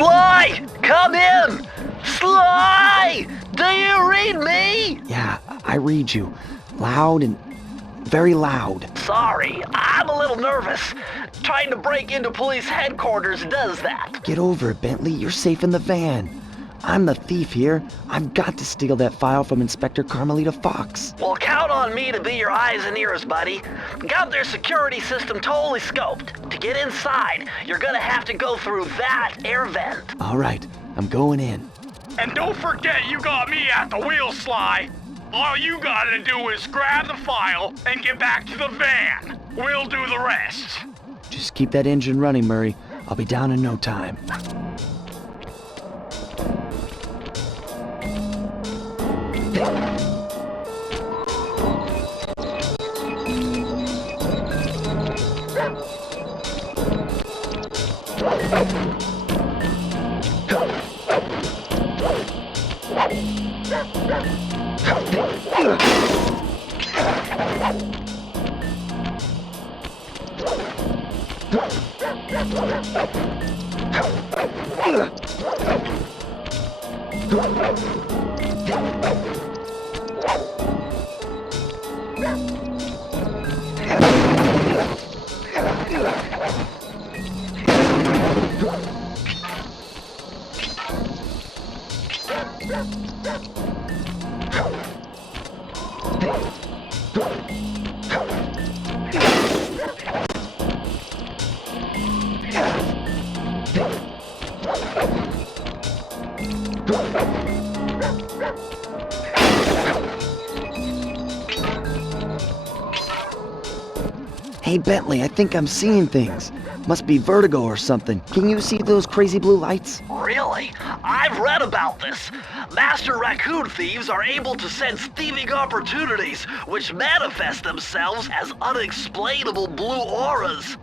Sly! Come in! Sly! Do you read me? Yeah, I read you. Loud and very loud. Sorry, I'm a little nervous. Trying to break into police headquarters does that. Get over it, Bentley. You're safe in the van. I'm the thief here. I've got to steal that file from Inspector Carmelita Fox. Well, count on me to be your eyes and ears, buddy. Got their security system totally scoped. To get inside, you're gonna have to go through that air vent. All right, I'm going in. And don't forget you got me at the wheel, Sly. All you gotta do is grab the file and get back to the van. We'll do the rest. Just keep that engine running, Murray. I'll be down in no time. Hey, Bentley, I think I'm seeing things. Must be vertigo or something. Can you see those crazy blue lights? Really? I've read about this. Master raccoon thieves are able to sense thieving opportunities, which manifest themselves as unexplainable blue auras.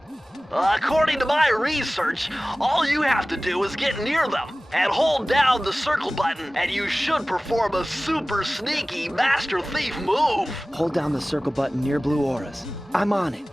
According to my research, all you have to do is get near them and hold down the circle button, and you should perform a super sneaky master thief move. Hold down the circle button near blue auras. I'm on it.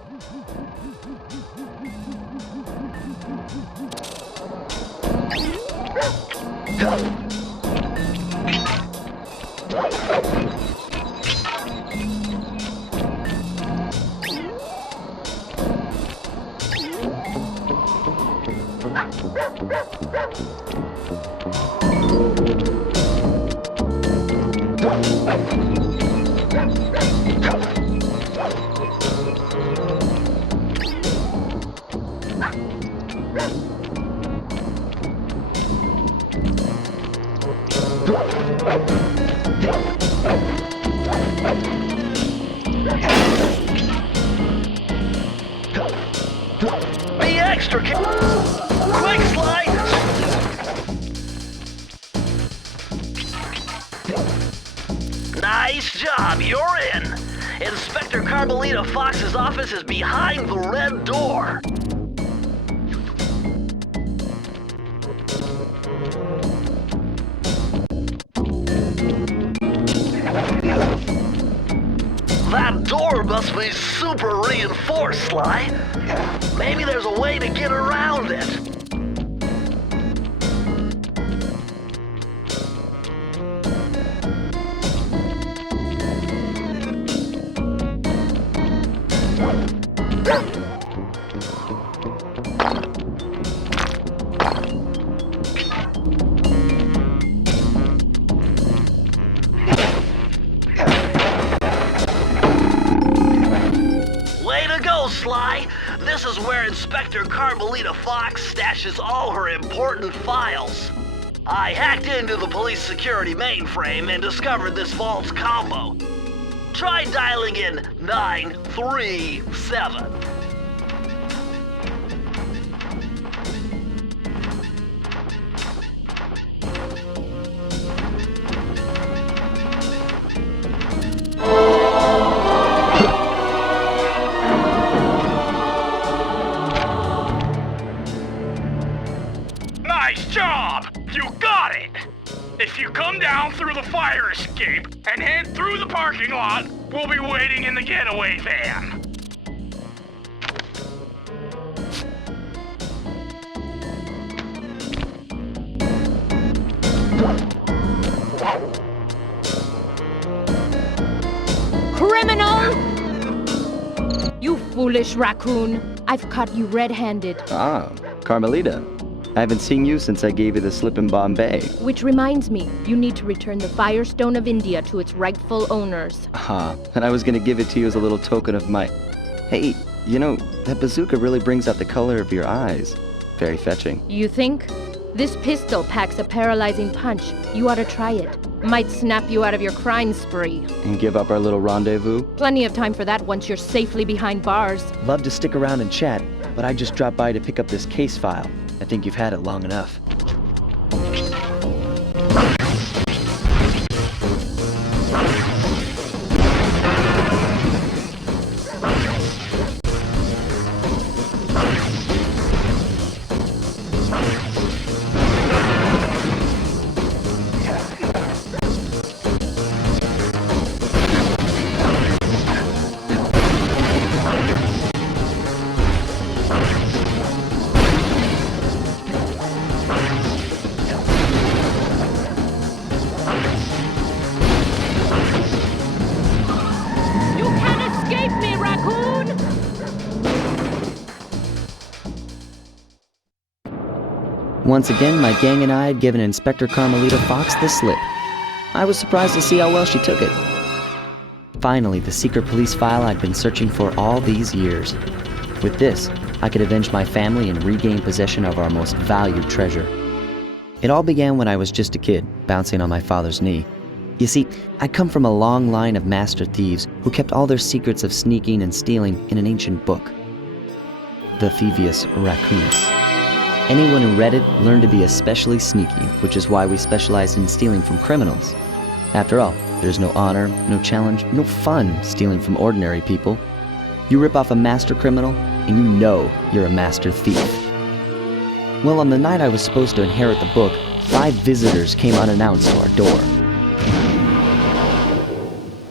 Be extra quick, Sly! Nice job, you're in. Inspector Carmelita Fox's office is behind the red door. That door must be super reinforced, Sly. Maybe there's a way to get around it. Way to go, Sly! This is where Inspector Carmelita Fox stashes all her important files. I hacked into the police security mainframe and discovered this vault's combo. Try dialing in 937. Nice job! You got it! If you come down through the fire escape and head through the parking lot, we'll be waiting in the getaway van. Criminal! You foolish raccoon. I've caught you red-handed. Ah, Carmelita. I haven't seen you since I gave you the slip in Bombay. Which reminds me, you need to return the Firestone of India to its rightful owners. And I was gonna give it to you as a little token of my... Hey, you know, that bazooka really brings out the color of your eyes. Very fetching. You think? This pistol packs a paralyzing punch. You ought to try it. Might snap you out of your crime spree. And give up our little rendezvous? Plenty of time for that once you're safely behind bars. Love to stick around and chat, but I just dropped by to pick up this case file. I think you've had it long enough. Once again, my gang and I had given Inspector Carmelita Fox the slip. I was surprised to see how well she took it. Finally, the secret police file I'd been searching for all these years. With this, I could avenge my family and regain possession of our most valued treasure. It all began when I was just a kid, bouncing on my father's knee. You see, I come from a long line of master thieves who kept all their secrets of sneaking and stealing in an ancient book, the Thievius Raccoonus. Anyone who read it learned to be especially sneaky, which is why we specialize in stealing from criminals. After all, there's no honor, no challenge, no fun stealing from ordinary people. You rip off a master criminal, and you know you're a master thief. Well, on the night I was supposed to inherit the book, 5 visitors came unannounced to our door.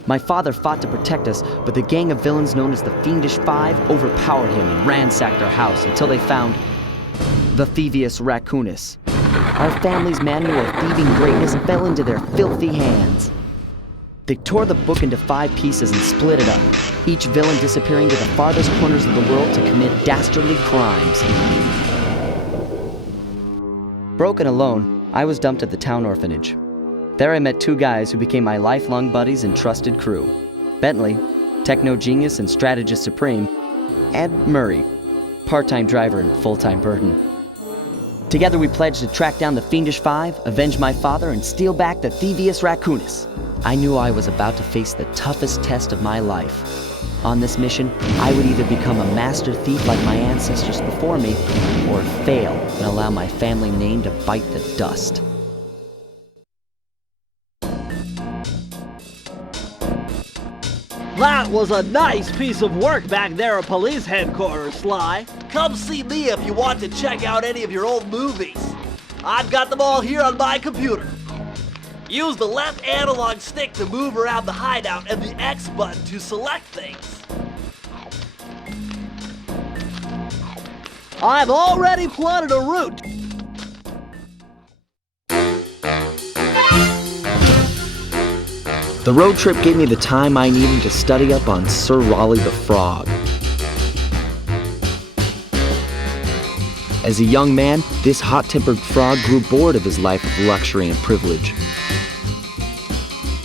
My father fought to protect us, but the gang of villains known as the Fiendish Five overpowered him and ransacked our house until they found the Thievius Raccoonus. Our family's manual of thieving greatness fell into their filthy hands. They tore the book into 5 pieces and split it up, each villain disappearing to the farthest corners of the world to commit dastardly crimes. Broken alone, I was dumped at the town orphanage. There I met 2 guys who became my lifelong buddies and trusted crew. Bentley, techno genius and strategist supreme, and Murray, part-time driver and full-time burden. Together we pledged to track down the Fiendish Five, avenge my father, and steal back the Thievius Raccoonus. I knew I was about to face the toughest test of my life. On this mission, I would either become a master thief like my ancestors before me, or fail and allow my family name to bite the dust. That was a nice piece of work back there at police headquarters, Sly. Come see me if you want to check out any of your old movies. I've got them all here on my computer. Use the left analog stick to move around the hideout and the X button to select things. I've already plotted a route. The road trip gave me the time I needed to study up on Sir Raleigh the Frog. As a young man, this hot-tempered frog grew bored of his life of luxury and privilege.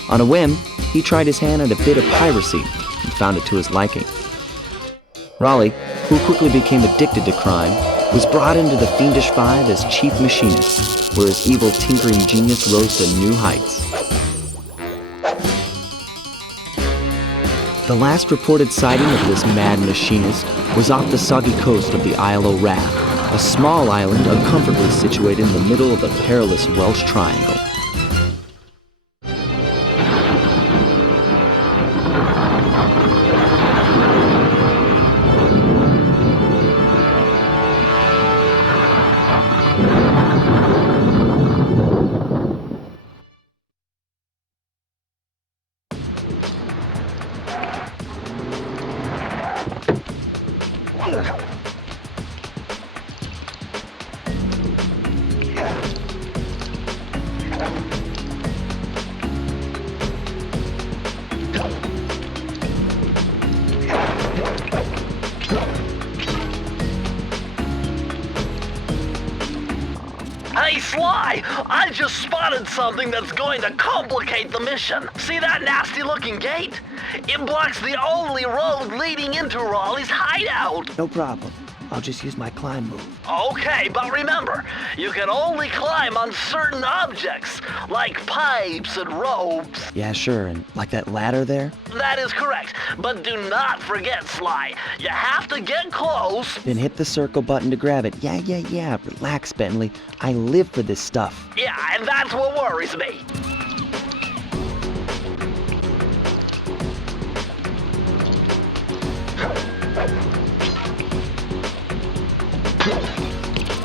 On a whim, he tried his hand at a bit of piracy and found it to his liking. Raleigh, who quickly became addicted to crime, was brought into the Fiendish Five as chief machinist, where his evil tinkering genius rose to new heights. The last reported sighting of this mad machinist was off the soggy coast of the Isle o' Wrath, a small island uncomfortably situated in the middle of the perilous Welsh Triangle. Hey, Sly, I just spotted something that's going to complicate the mission. See that nasty-looking gate? It blocks the only road leading into Raleigh's hideout. No problem. I'll just use my climb move. Okay, but remember, you can only climb on certain objects, like pipes and ropes. Yeah, sure, and like that ladder there? That is correct, but do not forget, Sly. You have to get close. Then hit the circle button to grab it. Yeah. Relax, Bentley. I live for this stuff. Yeah, and that's what worries me.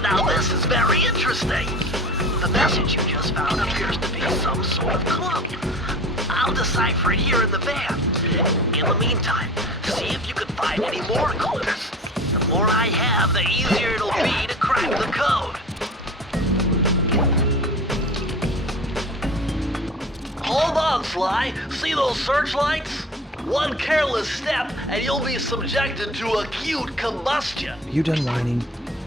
Now this is very interesting. The message you just found appears to be some sort of clue. I'll decipher it here in the van. In the meantime, see if you can find any more clues. The more I have, the easier it'll be to crack the code. Hold on, Sly. See those searchlights? One careless step and you'll be subjected to acute combustion. You done whining?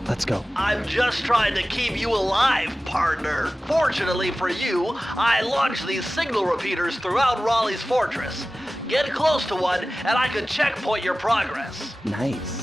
Let's go. I'm just trying to keep you alive, partner. Fortunately for you, I launched these signal repeaters throughout Raleigh's fortress. Get close to one, and I can checkpoint your progress. Nice.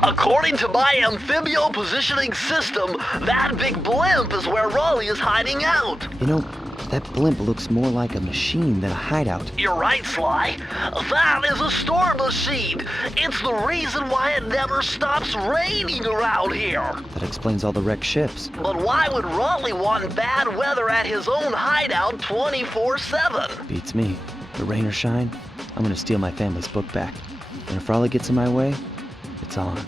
According to my amphibio positioning system, that big blimp is where Raleigh is hiding out. You know, that blimp looks more like a machine than a hideout. You're right, Sly. That is a storm machine. It's the reason why it never stops raining around here. That explains all the wrecked ships. But why would Raleigh want bad weather at his own hideout 24/7? Beats me. The rain or shine, I'm gonna steal my family's book back. And if Raleigh gets in my way, it's on.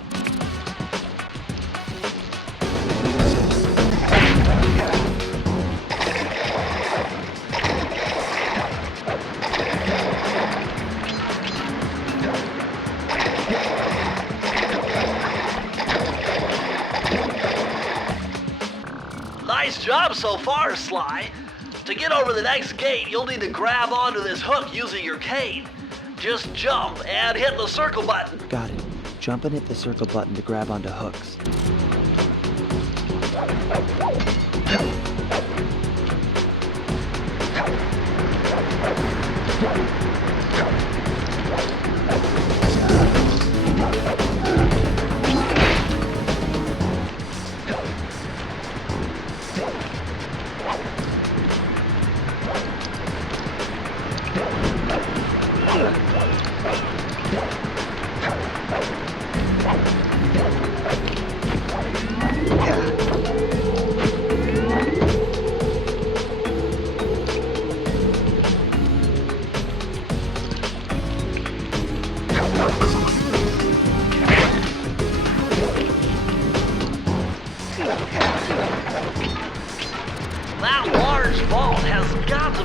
Nice job so far, Sly. To get over the next gate, you'll need to grab onto this hook using your cane. Just jump and hit the circle button. Got it. Jump and hit the circle button to grab onto hooks.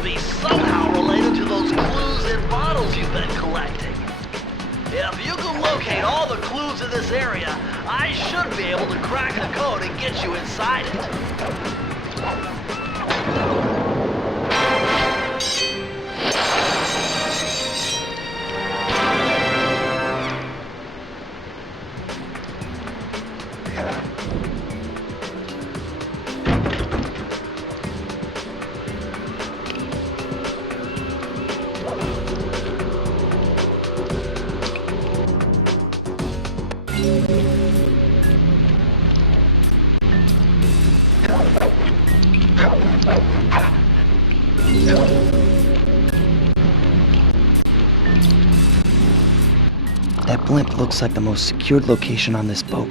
be somehow related to those clues in bottles you've been collecting. If you can locate all the clues in this area, I should be able to crack the code and get you inside it. That blimp looks like the most secured location on this boat.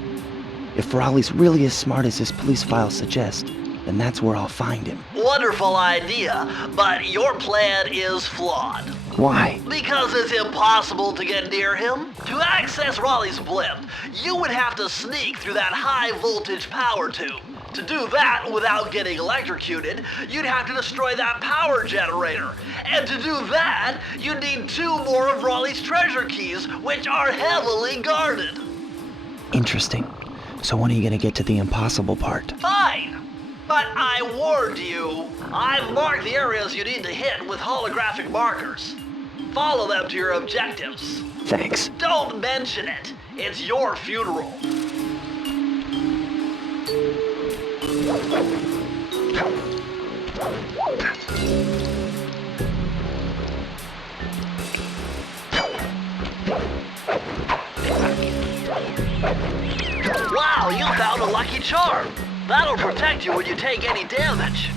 If Raleigh's really as smart as his police files suggest, then that's where I'll find him. Wonderful idea, but your plan is flawed. Why? Because it's impossible to get near him. To access Raleigh's blimp, you would have to sneak through that high-voltage power tube. To do that without getting electrocuted, you'd have to destroy that power generator. And to do that, you'd need 2 more of Raleigh's treasure keys, which are heavily guarded. Interesting. So when are you gonna get to the impossible part? Fine. But I warned you. I've marked the areas you need to hit with holographic markers. Follow them to your objectives. Thanks. Don't mention it. It's your funeral. Wow, you found a lucky charm. That'll protect you when you take any damage.